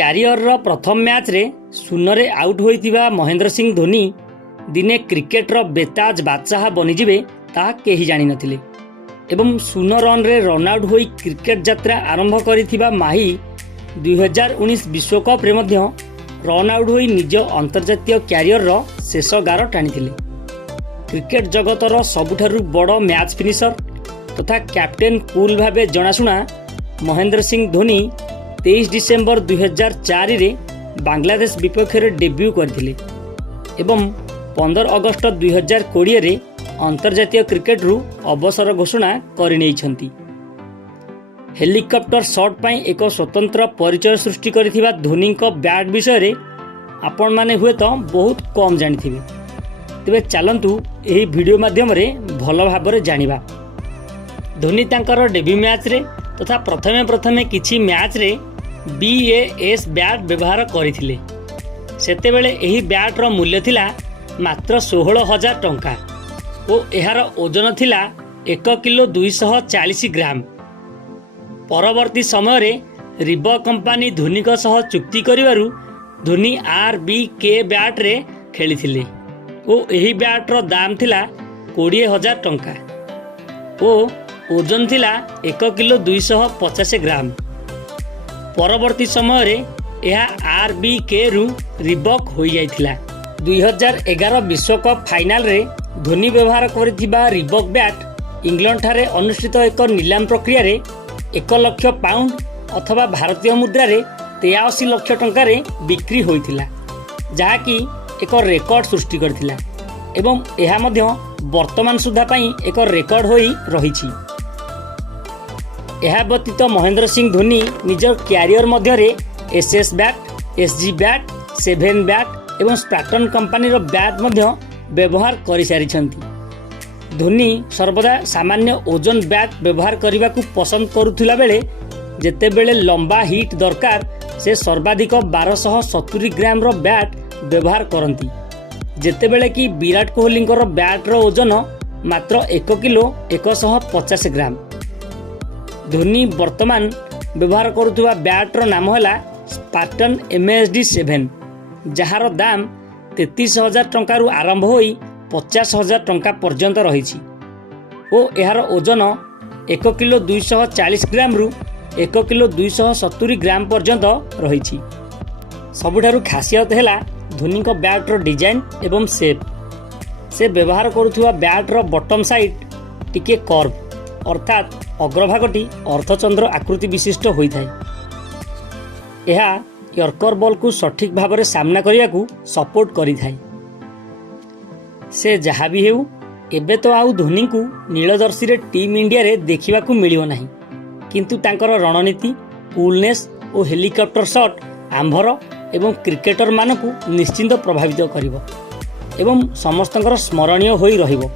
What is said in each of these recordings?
Career प्रथम match रे शून्य आउट होइतिबा महेंद्र सिंह धोनी दिने क्रिकेटर बेताज बादशाह बनिजिबे ताहा केही जानि नथिले एवं शून्य रन रे रन आउट होई क्रिकेट यात्रा आरंभ करिथिबा माही 2019 विश्वकप रे मध्य रन आउट होई निज अंतर्जातीय क्यारियर रो शेष गार टाणिथिले। क्रिकेट जगतर सबुठारु बड़ मैच फिनिशर तथा कैप्टेन कूल भावे जनाशुना महेंद्र सिंह धोनी 23 डिसेम्बर 2004 रे बांग्लादेश विपक्ष रे डेब्यू करथिले एवं 15 अगस्त 2020 रे अंतर्जातीय क्रिकेट रु अवसर घोषणा करिनेइछंती। हेलिकॉप्टर शॉट पाई एक स्वतंत्र परिचय सृष्टि करिथिबा धोनी को बैट विषय रे आपण माने हुए तो बहुत कम जानिथिबे। तेबे चलंतु एही वीडियो माध्यम रे भल भाबरे जानिबा। धोनी तांकर डेब्यू मैच रे तथा प्रथमे किछि मैच रे BAS बैट व्यवहार करथिले। सेतेबेले एही बैट रो मूल्य थिला मात्र 16,000 टंका और एहार ओजन थिला 1 किलो 240 ग्राम। परवर्ती समय रे रिबॉक कंपनी धोनी को सह चुक्ति करिवारु धोनी RBK बैट रे खेलिथिले और एही बैट रो दाम थिला 20,000 टंका और ओजन थिला 1 किलो 250 ग्राम। परवर्ती समय रे यह RBK रु रिबॉक हो जाइथिला। 2011 विश्वकप फाइनल रे धोनी व्यवहार करिथिबा रिबॉक बैट इंग्लैंड ठारे अनुष्ठित एक नीलाम प्रक्रिया रे 1 लाख पाउंड अथवा भारतीय मुद्रा रे 83 लाख टंका रे बिक्री होइथिला, जहा कि एक रेकॉर्ड सृष्टि करथिला एवं एहा मध्य वर्तमान सुधा पई एक रेकॉर्ड होई रहिछि। यह व्यतीत महेंद्र सिंह धोनी निज क्यारियर मध्य SS bat, SG bat, 7 bat एवं स्पार्टन कंपनी रो बैट मध्य व्यवहार करि सारिछंती। धोनी सर्वदा सामान्य ओजन बैट व्यवहार करने को पसंद करुथिला बेले जेते बेले लंबा हिट दरकार से सर्वाधिक 1270 ग्राम रो बैट व्यवहार करती, जेते बेले कि विराट कोहली बैट रो ओजन मात्र 1 किलो 150 ग्राम। धोनी वर्तमान व्यवहार करुवा बैट रो नाम है स्पार्टन MSD 7, जार दाम 33,000 टंका आरंभ होई 50,000 टंका पर्यंत रही और यार ओजन 1 किलो 240 ग्राम रु 1 किलो 270 ग्राम पर्यंत रही। सबुठारु खासियत है धोनी को बैट रो डिजाइन एवं शेप। से व्यवहार करुवा बैट रो बॉटम साइड टिके कर्व अर्थात अग्रभागटी अर्धचंद्र आकृति विशिष्ट होइथाय। यह यर्कर बॉल को सठिक भाव में सामना करने को सपोर्ट करिथाय। से जहाँ भी हेउ एबे तो आउ धोनी को नीलदर्शी रे टीम इंडिया रे देखिबा को मिलियो नाही, किंतु तांकर रणनीति, कूलनेस और हेलिकॉप्टर शॉट आंभर एवं क्रिकेटर मानकु निश्चिंत प्रभावित करिवो एवं समस्तंकर स्मरणीय होई रहिबो।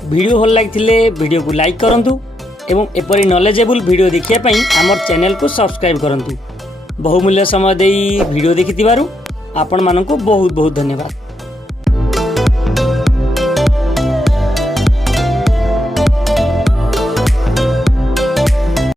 वीडियो भल लागिथिले वीडियो को लाइक करंतु एवं एपरी नॉलेजेबल वीडियो देखिया पई हमर चैनल को सब्सक्राइब करंतु। बहुमूल्य समय देई वीडियो देखिथिबारु आपण मानकु बहुत बहुत धन्यवाद।